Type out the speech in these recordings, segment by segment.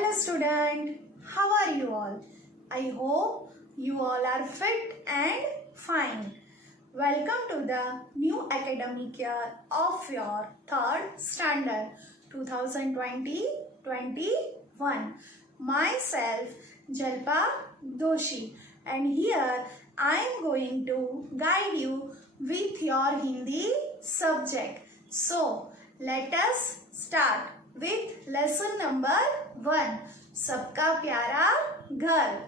Hello student, how are you all? I hope you all are fit and fine. Welcome to the new academic year of your third standard 2020-21. Myself Jalpa Doshi, and here I am going to guide you with your Hindi subject. So let us start with lesson number 1. सबका प्यारा घर।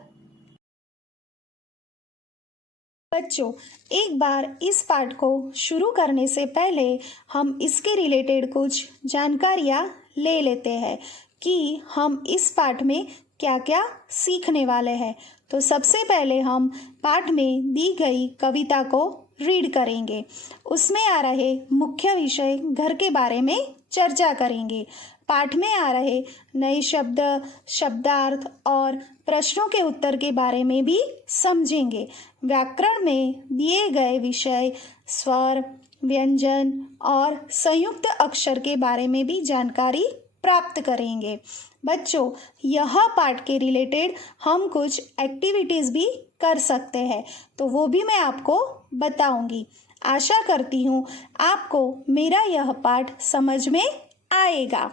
बच्चों, एक बार इस पाठ को शुरू करने से पहले हम इसके रिलेटेड कुछ जानकारियाँ ले लेते हैं कि हम इस पाठ में क्या क्या सीखने वाले हैं। तो सबसे पहले हम पाठ में दी गई कविता को रीड करेंगे। उसमें आ रहे मुख्य विषय घर के बारे में चर्चा करेंगे। पाठ में आ रहे नए शब्द, शब्दार्थ और प्रश्नों के उत्तर के बारे में भी समझेंगे। व्याकरण में दिए गए विषय स्वर, व्यंजन और संयुक्त अक्षर के बारे में भी जानकारी प्राप्त करेंगे। बच्चों, यह पाठ के रिलेटेड हम कुछ एक्टिविटीज़ भी कर सकते हैं, तो वो भी मैं आपको बताऊंगी। आशा करती हूँ आपको मेरा यह पाठ समझ में आएगा।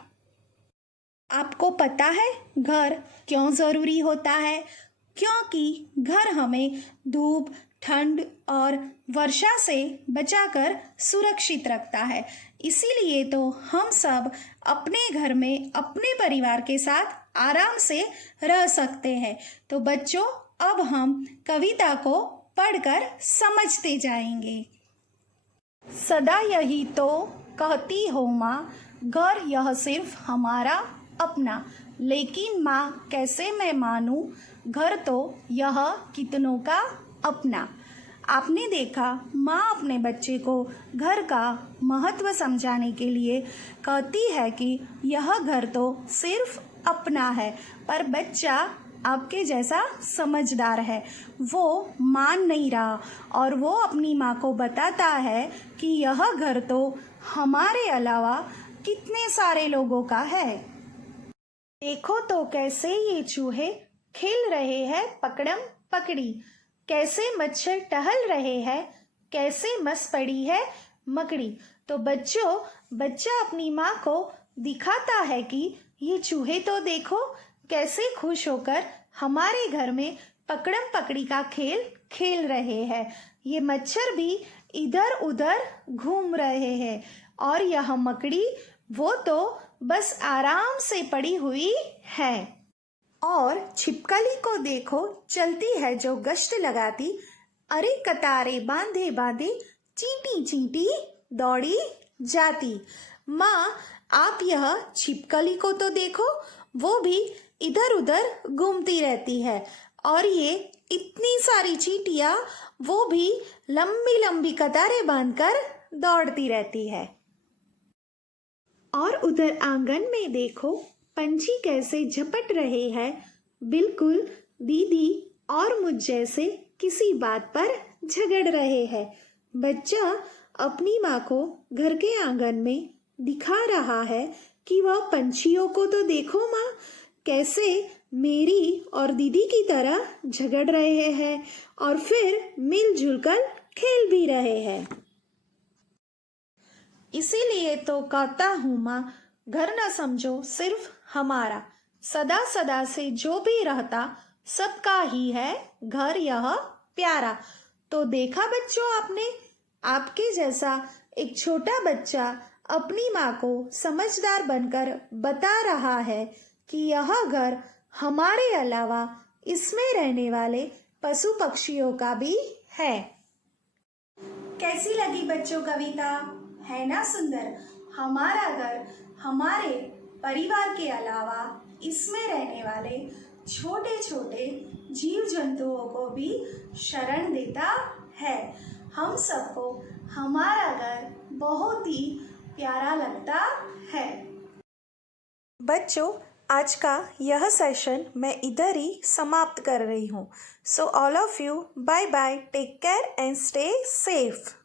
आपको पता है घर क्यों ज़रूरी होता है? क्योंकि घर हमें धूप, ठंड और वर्षा से बचाकर सुरक्षित रखता है। इसीलिए तो हम सब अपने घर में अपने परिवार के साथ आराम से रह सकते हैं। तो बच्चों, अब हम कविता को पढ़कर समझते जाएंगे। सदा यही तो कहती हो माँ, घर यह सिर्फ हमारा अपना, लेकिन माँ कैसे मैं मानूं, घर तो यह कितनों का अपना। आपने देखा, माँ अपने बच्चे को घर का महत्व समझाने के लिए कहती है कि यह घर तो सिर्फ अपना है, पर बच्चा आपके जैसा समझदार है, वो मान नहीं रहा और वो अपनी माँ को बताता है कि यह घर तो हमारे अलावा कितने सारे लोगों का है। देखो तो कैसे ये चूहे खेल रहे हैं पकड़म पकड़ी, कैसे मच्छर टहल रहे हैं, कैसे मस पड़ी है मकड़ी। तो बच्चों, बच्चा अपनी माँ को दिखाता है कि ये चूहे तो देखो कैसे खुश होकर हमारे घर में पकड़म पकड़ी का खेल खेल रहे हैं। ये मच्छर भी इधर उधर घूम रहे हैं और यह मकड़ी वो तो बस आराम से पड़ी हुई है। और छिपकली को देखो चलती है जो गश्त लगाती, अरे कतारे बांधे बांधे चींटी चींटी दौड़ी जाती। माँ, आप यह छिपकली को तो देखो, वो भी इधर उधर घूमती रहती है और ये इतनी सारी चींटियाँ वो भी लंबी लंबी कतारें बांधकर दौड़ती रहती है। और उधर आंगन में देखो पंछी कैसे झपट रहे हैं, बिल्कुल दीदी और मुझ जैसे किसी बात पर झगड़ रहे हैं। बच्चा अपनी माँ को घर के आंगन में दिखा रहा है कि वह पंछियों को तो देखो माँ, कैसे मेरी और दीदी की तरह झगड़ रहे हैं और फिर मिलजुल कर खेल भी रहे हैं। इसीलिए तो कहता हूँ माँ, घर न समझो सिर्फ हमारा, सदा सदा से जो भी रहता सबका ही है घर यह प्यारा। तो देखा बच्चों आपने, आपके जैसा एक छोटा बच्चा अपनी माँ को समझदार बनकर बता रहा है कि यह घर हमारे अलावा इसमें रहने वाले पशु पक्षियों का भी है। कैसी लगी बच्चों कविता? है ना सुंदर? हमारा घर हमारे परिवार के अलावा इसमें रहने वाले छोटे छोटे जीव जंतुओं को भी शरण देता है। हम सबको हमारा घर बहुत ही प्यारा लगता है। बच्चों, आज का यह सेशन मैं इधर ही समाप्त कर रही हूँ। So all of you, bye bye, take care and stay safe.